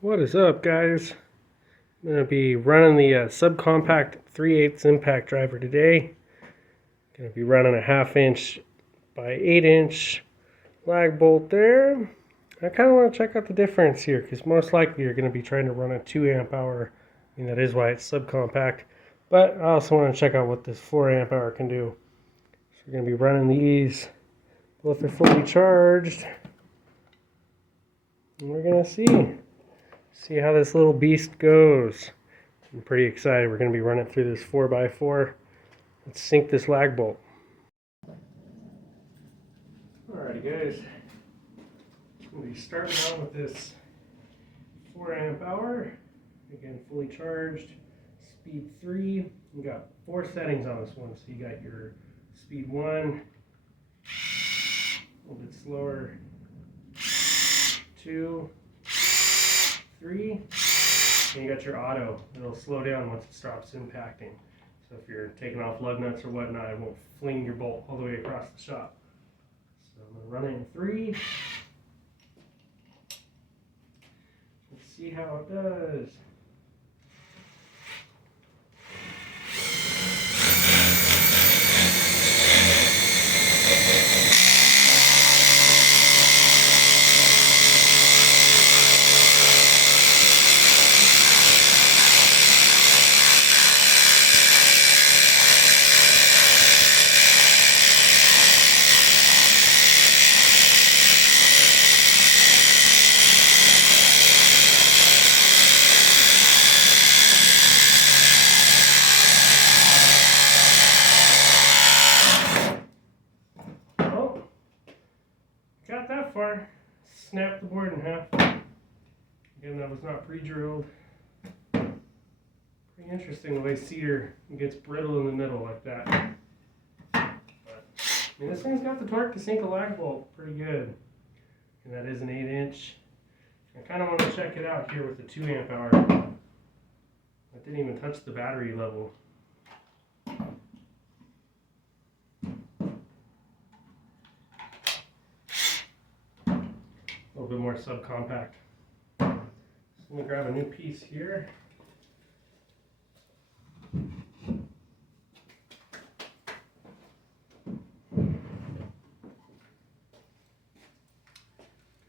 What is up, guys? I'm going to be running the Subcompact 3/8 impact driver today. Going to be running a 1/2 inch by 8 inch lag bolt there. I kind of want to check out the difference here because most likely you're going to be trying to run a 2 amp hour. I mean, that is why it's subcompact. But I also want to check out what this 4 amp hour can do. So we're going to be running these. Both are fully charged. And we're going to see how this little beast goes. I'm pretty excited. We're going to be running through this 4x4. Let's sink this lag bolt. Alrighty, guys. We'll be starting out with this 4 amp hour. Again, fully charged. Speed 3. You got 4 settings on this one. So you got your speed 1, a little bit slower, 2, 3, and you got your auto. It'll slow down once it stops impacting. So if you're taking off lug nuts or whatnot, it won't fling your bolt all the way across the shop. So I'm going to run it in 3. Let's see how it does. Got that far. Snapped the board in half. Again, that was not pre-drilled. Pretty interesting the way cedar gets brittle in the middle like that. But, I mean, this thing's got the torque to sink a lag bolt pretty good. And that is an 8 inch. I kind of want to check it out here with the 2 amp hour. I didn't even touch the battery level. A little bit more subcompact. So let me grab a new piece here.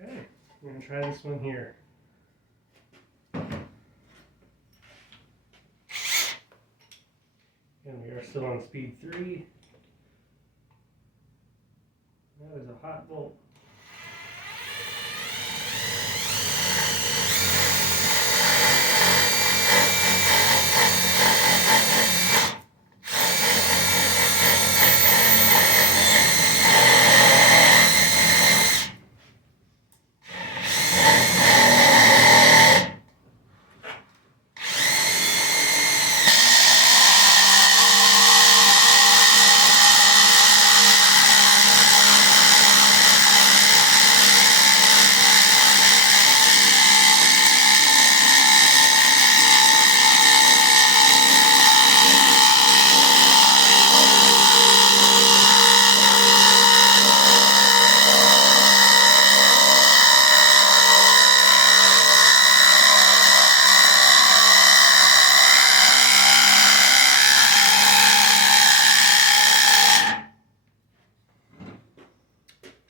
Okay, I'm going to try this one here. And we are still on speed 3. That is a hot bolt.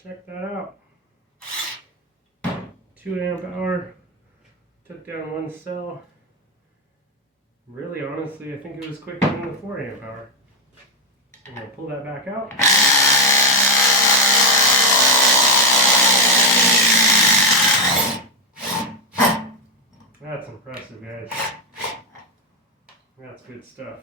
Check that out. 2 amp hour. Took down 1 cell. Really, honestly, I think it was quicker than the 4 amp hour. I'm going to pull that back out. That's impressive, guys. That's good stuff.